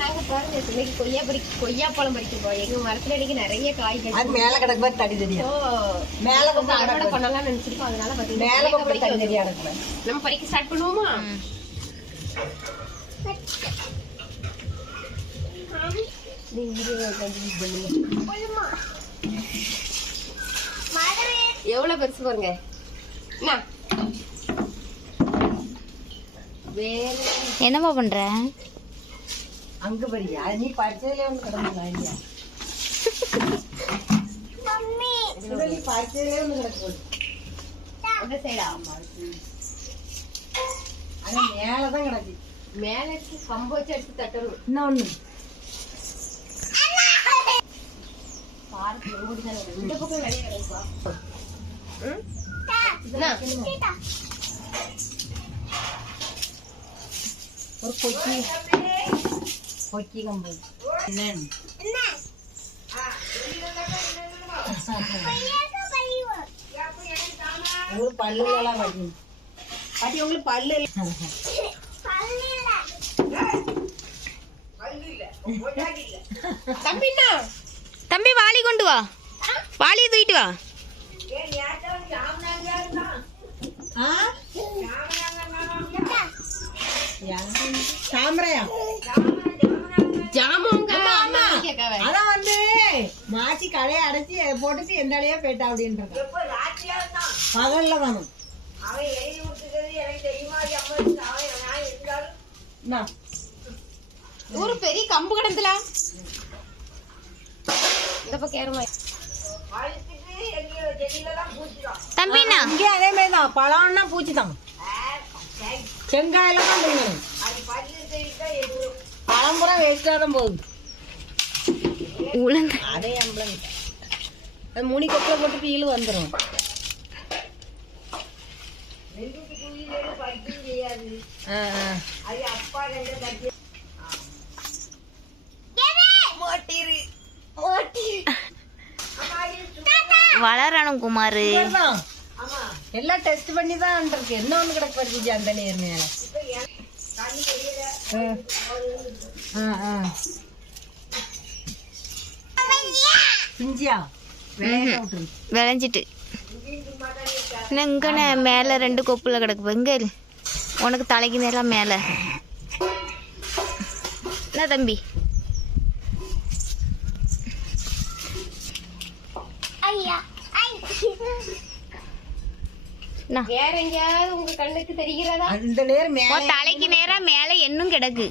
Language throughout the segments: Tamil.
நாங்க பாருங்க கொய்யாப்பழம் பறிக்கிறோம். எங்க மரத்துல அன்னைக்கு நிறைய காய்கள் மேல கிடக்கு தடி தெரியும். மேல அறுவடை பண்ணலாம் நினைச்சிருக்கோம். அதனால நம்ம பறிக்க ஸ்டார்ட் பண்ணுவோமா? எவ்வளவு பெருசு பாருங்க. என்னமா பண்ற? அங்க பறியா? நீ பறிச்சதுல ஒண்ணு கிடக்குதா இல்லையா? நீ பறிச்சதுல ஒண்ணு கிடக்கு. அந்த சைடா? அது மேலதான் கிடக்கு. மேல கம்பு வச்சு எடுத்து தட்டணும். இன்னொன்னு இந்த பக்கம் நிறைய கிடைப்பா. ஒரு கொக்கி கம்பு உங்களுக்கு பல்லு எல்லாம் பாட்டி பாட்டி உங்களுக்கு பல்லு தம்பி வாளி கொண்டு வா. வாளியை தூக்கிட்டு வா. சாமரையா அதான் வந்து மாச்சி கடையை அடைச்சி போட்டுச்சு எந்த அடையா போயிட்டா அப்படின்றது. பகல்ல வேணும். ஒரு பெரிய கம்பு கிடந்துல இந்த பக்கம் ஏறுமா தம்பி இங்கே அதே மாதிரிதான். பழம்னா பூச்சிதான். செங்காயெல்லாம் தான் திங்கணும். பழம்புறா வேஸ்டா தான் போகுது. அதே அம்பளம் அது முனி கொப்பில் போட்டு இழு வந்துடும். வளரணும் குமாரு. எல்லாம் டெஸ்ட் பண்ணி தான் இருக்கு. என்ன ஒண்ணு கிடக்கு பறிச்சு அந்த நேர் மேல பிஞ்சியா விளைஞ்சிட்டு இங்க மேல 2 கொப்புல கிடக்கு. எங்க உனக்கு தலைக்கு மேல மேல என்ன தம்பி? வேற எங்கயாவது உங்க கண்ணுக்கு தெரிகிறதா? அந்த நேர் மேல தலைக்கு நேரா மேல இன்னும் கிடக்கு.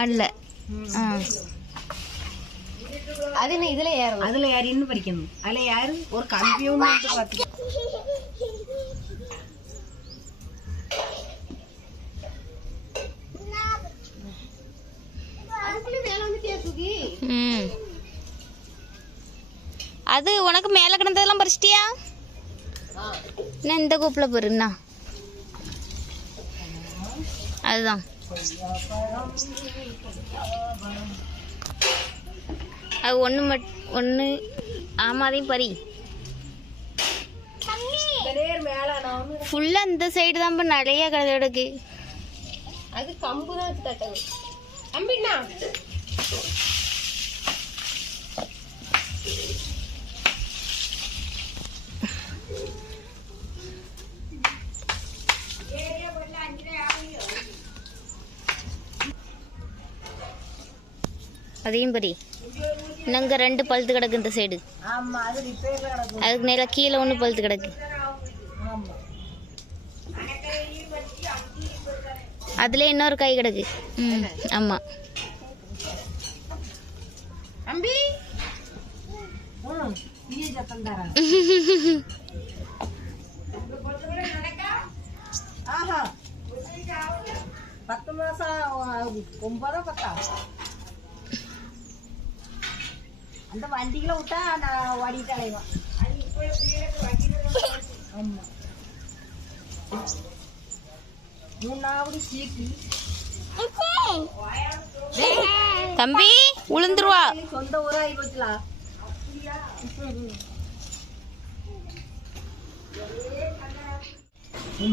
அல்ல அது என்ன இதுல ஏறும்? அதுல யாரு இன்னும் பறிக்கணும். அதுல யாரு ஒரு கம்பியும் பாத்து அது உனக்கு மேல கிடந்ததெல்லாம் பறிச்சிட்டியா? இந்த கூப்புல போருண்ணா அதுதான். அது ஒன்று ஆமாதையும் பறி. ஃபுல்லா இந்த சைடு தான் நிறைய கிடக்கு. அது கம்பு தான் வச்சு தட்டணும். அம்பிண்ணா அதையும் பறி. இன்னங்க 2 பழுத்து கிடக்கு இந்த சைடு. அதுக்கு நேரா கீழே 1 பழுத்து கிடக்கு. அதுல இன்னொரு காய் கிடக்கு. ஆமா அம்பி ஆஹா 10 மாசம் 9 10 அந்த வண்டிகளை விட்டா நான் ஓடிட்டு அலைவான். ஆமா 3வது சீக்கு தம்பி உளுந்துருவா. சொந்த ஊராகி போச்சுலா.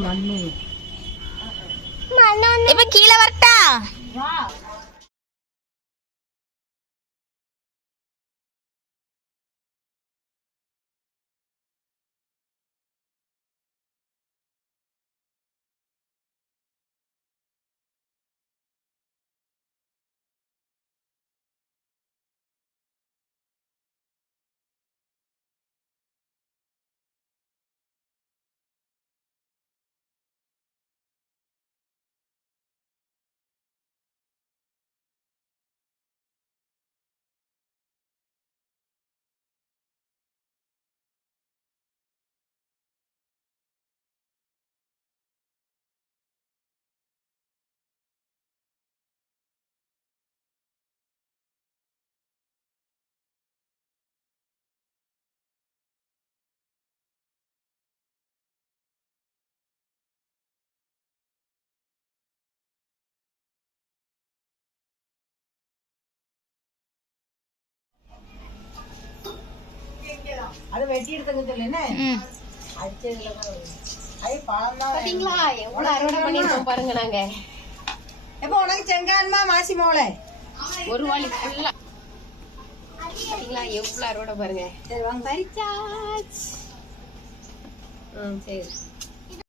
மண்ணு இப்ப கீழே வரட்டா? வா. அது வெட்டி எடுத்துங்க சொல்லு என்ன அடிச்சதுல ஐ பழம் தான் பாத்தீங்களா எவ்வளவு அறுவடை பண்ணிருக்கோம் பாருங்க நாங்க. எப்ப உனக்கு செங்கான்மா மாசி மோளை ஒரு வாளி ஃபுல்லா பாத்தீங்களா எவ்வளவு அறுவடை பாருங்க. சரி வாங்க பறிச்சாச்சு. சரி